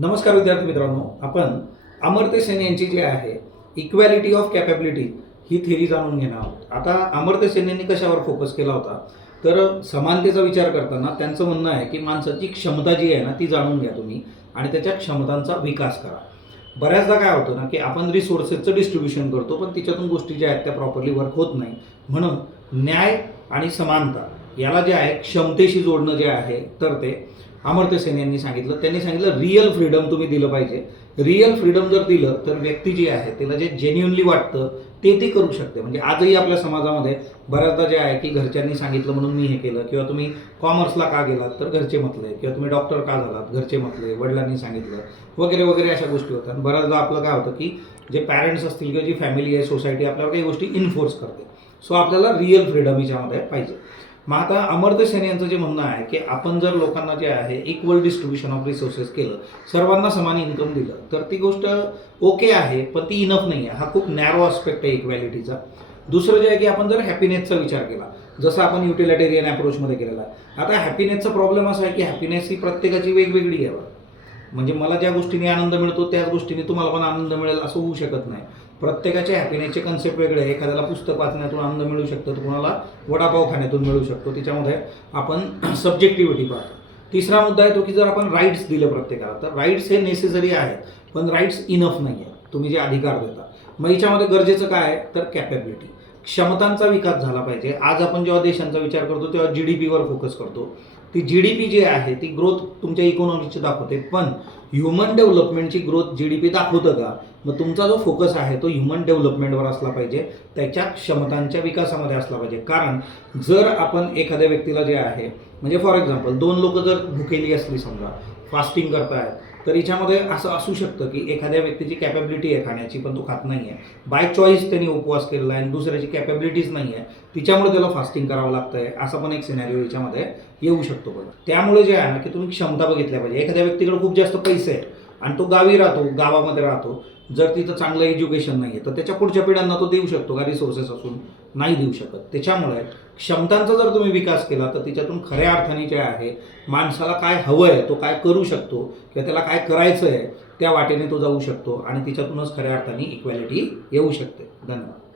नमस्कार विद्यार्थी मित्रांनो, आपण अमर्त्य सेन यांची जी आहे equality of capability he theory जाणून घेणार आहोत। आता अमर्त्य सेन यांनी कशावर फोकस केला होता, तर समानतेचा विचार करताना त्यांचं म्हणणं आहे की माणसाची क्षमता जी आहे ना ती जाणून घ्या तुम्ही आणि त्याच्या क्षमतांचा विकास करा। बऱ्याचदा काय होतं ना की आपण रिसोर्सेसचं डिस्ट्रीब्युशन करतो पण तिच्यातून गोष्टी ज्या आहेत त्या प्रॉपरली वर्क होत नाही। म्हणून न्याय आणि समानता याला जे आहे क्षमतेशी जोडणं जे आहे तर ते अमर्त्य सेन यांनी सांगितलं। त्यांनी सांगितलं रिअल फ्रीडम तुम्ही दिलं पाहिजे। रिअल फ्रीडम जर दिलं तर व्यक्ती जी आहे तिला जे जेन्युइनली वाटतं ते ती करू शकते। म्हणजे आजही आपल्या समाजामध्ये बऱ्याचदा जे आहे की घरच्यांनी सांगितलं म्हणून मी हे केलं, किंवा तुम्ही कॉमर्सला का गेलात तर घरचे म्हटले, किंवा तुम्ही डॉक्टर का झालात घरचे म्हटले, वडिलांनी सांगितलं वगैरे वगैरे अशा गोष्टी होतात। बऱ्याचदा आपलं काय होतं की जे पॅरेंट्स असतील किंवा जी फॅमिली आहे, सोसायटी आपल्याला काही गोष्टी इन्फोर्स करते। सो आपल्याला रिअल फ्रीडम हिच्यामध्ये पाहिजे। मग आता अमर्त्य सेन यांचं जे म्हणणं आहे की आपण जर लोकांना जे आहे इक्वल डिस्ट्रीब्युशन ऑफ रिसोर्सेस केलं, सर्वांना समान इन्कम दिलं तर ती गोष्ट ओके आहे, पण ती इनफ नाही आहे। हा खूप नॅरो आस्पेक्ट आहे इक्वॅलिटीचा। दुसरं जे आहे की आपण जर हॅपीनेसचा विचार केला, जसं आपण युटिलिटेरियन अप्रोचमध्ये केलेला आहे। आता हॅपीनेसचा प्रॉब्लेम असा आहे की हॅपीनेस ही प्रत्येकाची वेगवेगळी आहे। म्हणजे मला ज्या गोष्टीने आनंद मिळतो त्याच गोष्टीने तुम्हाला पण आनंद मिळेल असं होऊ शकत नाही। प्रत्येकाच्या हॅपीनेसचे कन्सेप्ट वेगळे आहे। एखाद्याला पुस्तक वाचण्यातून आनंद मिळू शकतो, तर कोणाला वडापाव खाण्यातून मिळू शकतो। त्याच्यामध्ये आपण सब्जेक्टिव्हिटी पाहतो। तिसरा मुद्दा आहे तो की जर आपण राईट्स दिले प्रत्येकाला, तर राईट्स हे नेसेसरी आहेत पण राईट्स इनफ नाही आहे तुम्ही जे अधिकार देता। मग याच्यामध्ये गरजेचं काय आहे तर कॅपॅबिलिटी, क्षमतांचा विकास झाला पाहिजे। आज आपण जेव्हा देशांचा विचार करतो तेव्हा GDPवर फोकस करतो। ती GDP जी आहे ती ग्रोथ तुमच्या इकॉनॉमीची दाखवते, पण ह्युमन डेव्हलपमेंटची ग्रोथ GDP दाखवतं का? मग तुमचा जो फोकस आहे तो ह्युमन डेव्हलपमेंटवर असला पाहिजे, त्याच्या क्षमतांच्या विकासामध्ये असला पाहिजे। कारण जर आपण एखाद्या व्यक्तीला जे आहे, म्हणजे फॉर एक्झाम्पल 2 लोक जर भुकेली असली, समजा फास्टिंग करतायत, तर याच्यामध्ये असं असू शकतं की एखाद्या व्यक्तीची कॅपॅबिलिटी आहे खाण्याची पण तो खात नाही आहे, बाय चॉईस त्यांनी उपवास केलेला आहे, आणि दुसऱ्याची कॅपॅबिलिटीज नाही आहे तिच्यामुळे त्याला फास्टिंग करावं लागतं आहे, असा पण एक सिनॅरिओ याच्यामध्ये येऊ शकतो बघा। त्यामुळे जे आहे ना की तुम्ही क्षमता बघितल्या पाहिजे। एखाद्या व्यक्तीकडे खूप जास्त पैसे आहेत आणि तो गावी राहतो, गावामध्ये राहतो, जर तिथं चांगलं एज्युकेशन नाही आहे तर त्याच्या पुढच्या पिढ्यांना तो देऊ शकतो का? रिसोर्सेस असून नाही देऊ शकत। त्याच्यामुळे क्षमतांचा जर तुम्ही विकास केला तर तिच्यातून खऱ्या अर्थाने जे आहे माणसाला काय हवं आहे, तो काय करू शकतो, किंवा त्याला काय करायचं आहे त्या वाटेने तो जाऊ शकतो, आणि तिच्यातूनच खऱ्या अर्थाने इक्वॅलिटी येऊ शकते। धन्यवाद।